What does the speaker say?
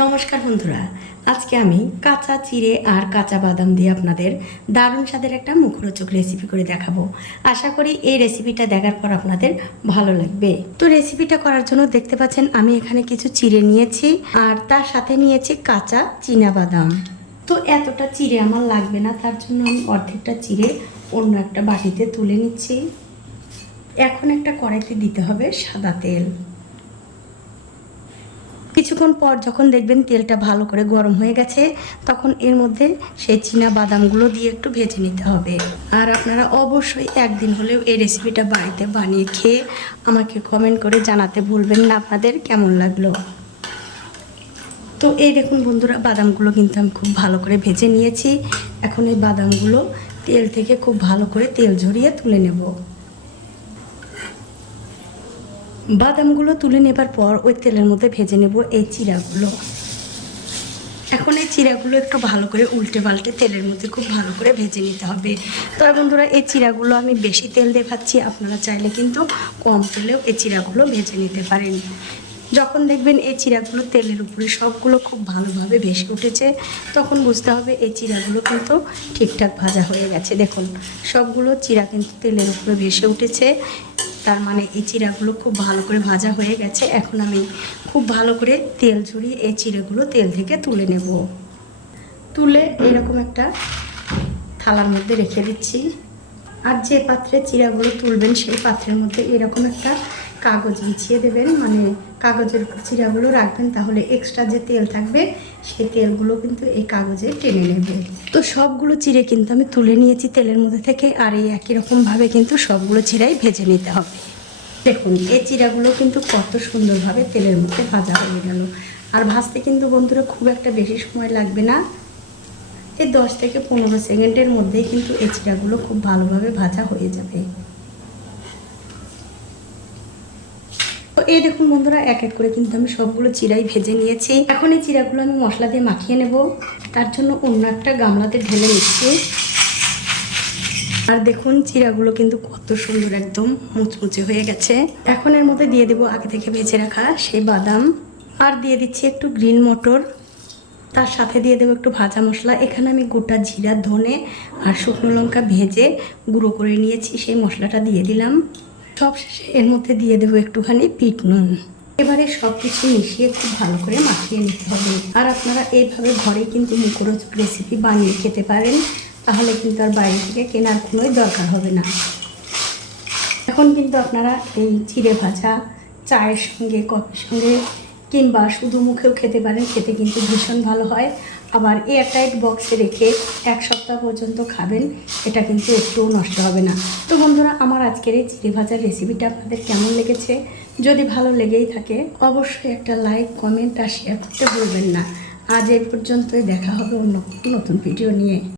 নমস্কার বন্ধুরা, আজকে আমি কাঁচা চিড়ে আর কাঁচা বাদাম দিয়ে আপনাদের দারুণ স্বাদের একটা মুখরোচক রেসিপি করে দেখাবো। আশা করি এই রেসিপিটা দেখার পর আপনাদের ভালো লাগবে। তো রেসিপিটা করার জন্য দেখতে পাচ্ছেন আমি এখানে কিছু চিড়ে নিয়েছি আর তার সাথে নিয়েছি কাঁচা চীনা বাদাম। তো এতটা চিড়ে আমার লাগবে না, তার জন্য আমি অর্ধেকটা চিড়ে অন্য একটা বাটিতে তুলে নিচ্ছি। এখন একটা কড়াইতে দিতে হবে সাদা তেল। কিছুক্ষণ পর যখন দেখবেন তেলটা ভালো করে গরম হয়ে গেছে, তখন এর মধ্যে সেই চীনা বাদামগুলো দিয়ে একটু ভেজে নিতে হবে। আর আপনারা অবশ্যই একদিন হলেও এই রেসিপিটা বাড়িতে বানিয়ে খেয়ে আমাকে কমেন্ট করে জানাতে ভুলবেন না আপনাদের কেমন লাগলো। তো এই দেখুন বন্ধুরা, বাদামগুলো কিন্তু আমি খুব ভালো করে ভেজে নিয়েছি। এখন এই বাদামগুলো তেল থেকে খুব ভালো করে তেল ঝরিয়ে তুলে নেব। বাদামগুলো তুলে নেবার পর ওই তেলের মধ্যে ভেজে নেব এই চিড়াগুলো। এখন এই চিড়াগুলো একটু ভালো করে উল্টে পাল্টে তেলের মধ্যে খুব ভালো করে ভেজে নিতে হবে। তো বন্ধুরা, এই চিড়াগুলো আমি বেশি তেল দিয়ে ভাজছি, আপনারা চাইলে কিন্তু কম তেলেও এই চিড়াগুলো ভেজে নিতে পারেন। যখন দেখবেন এই চিড়াগুলো তেলের উপরে সবগুলো খুব ভালোভাবে ভেসে উঠেছে, তখন বুঝতে হবে এই চিড়াগুলো কিন্তু ঠিকঠাক ভাজা হয়ে গেছে। দেখুন, সবগুলো চিড়া কিন্তু তেলের উপরে ভেসে উঠেছে, তার মানে এই চিড়াগুলো খুব ভালো করে ভাজা হয়ে গেছে। এখন আমি খুব ভালো করে তেল ঝরিয়ে এই চিড়াগুলো তেল থেকে তুলে নেব। তুলে এরকম একটা থালার মধ্যে রেখে দিচ্ছি। আর যে পাত্রে চিড়াগুলো তুলবেন সেই পাত্রের মধ্যে এরকম একটা কাগজ বিছিয়ে দেবেন, মানে কাগজের উপর চিড়াগুলো রাখবেন, তাহলে এক্সট্রা যে তেল থাকবে সেই তেলগুলো কিন্তু এই কাগজে টেনে নেবে। তো সবগুলো চিড়ে কিন্তু আমি তুলে নিয়েছি তেলের মধ্যে থেকে, আর এই একই রকমভাবে কিন্তু সবগুলো চিড়াই ভেজে নিতে হবে। দেখুন, এই চিড়াগুলো কিন্তু কত সুন্দরভাবে তেলের মধ্যে ভাজা হয়ে গেল। আর ভাজতে কিন্তু বন্ধুরা খুব একটা বেশি সময় লাগবে না, এই 10 থেকে 15 সেকেন্ডের মধ্যেই কিন্তু এই চিড়াগুলো খুব ভালোভাবে ভাজা হয়ে যাবে। তো এই দেখুন বন্ধুরা, এক এক করে কিন্তু আমি সবগুলো চিড়াই ভেজে নিয়েছি। এখন এই চিড়াগুলো আমি মশলা দিয়ে মাখিয়ে নেব। তার জন্য অন্য একটা গামলাতে ঢেলে নিচ্ছি। আর দেখুন, চিড়াগুলো কিন্তু কত সুন্দর একদম মুচমুচে হয়ে গেছে। এখন এর মধ্যে দিয়ে দেবো আগে থেকে ভেজে রাখা সেই বাদাম, আর দিয়ে দিচ্ছি একটু গ্রিন মটর, তার সাথে দিয়ে দেবো একটু ভাজা মশলা। এখানে আমি গোটা জিরা, ধনে আর শুকনো লঙ্কা ভেজে গুঁড়ো করে নিয়েছি, সেই মশলাটা দিয়ে দিলাম। সবশেষে এর মধ্যে দিয়ে দেবো একটুখানি বিট নুন। এবারে সব কিছু মিশিয়ে খুব ভালো করে মাখিয়ে নিতে হবে। আর আপনারা এইভাবে ঘরে কিন্তু মুখরোচক রেসিপি বানিয়ে খেতে পারেন, তাহলে কিন্তু আর বাইরে থেকে কেনার কোনোই দরকার হবে না। এখন কিন্তু আপনারা এই চিড়ে ভাজা চায়ের সঙ্গে, কফির সঙ্গে কিংবা শুধু মুখেও খেতে পারেন, খেতে কিন্তু ভীষণ ভালো হয়। আবার এয়ারটাইট বক্সে রেখে 1 সপ্তাহ পর্যন্ত খাবেন, এটা কিন্তু একটুও নষ্ট হবে না। তো বন্ধুরা, আমার আজকের এই চিড়ে ভাজার রেসিপিটা আপনাদের কেমন লেগেছে? যদি ভালো লেগেই থাকে অবশ্যই একটা লাইক, কমেন্ট আর শেয়ার করতে ভুলবেন না। আজ এই পর্যন্তই, দেখা হবে অন্য নতুন ভিডিও নিয়ে।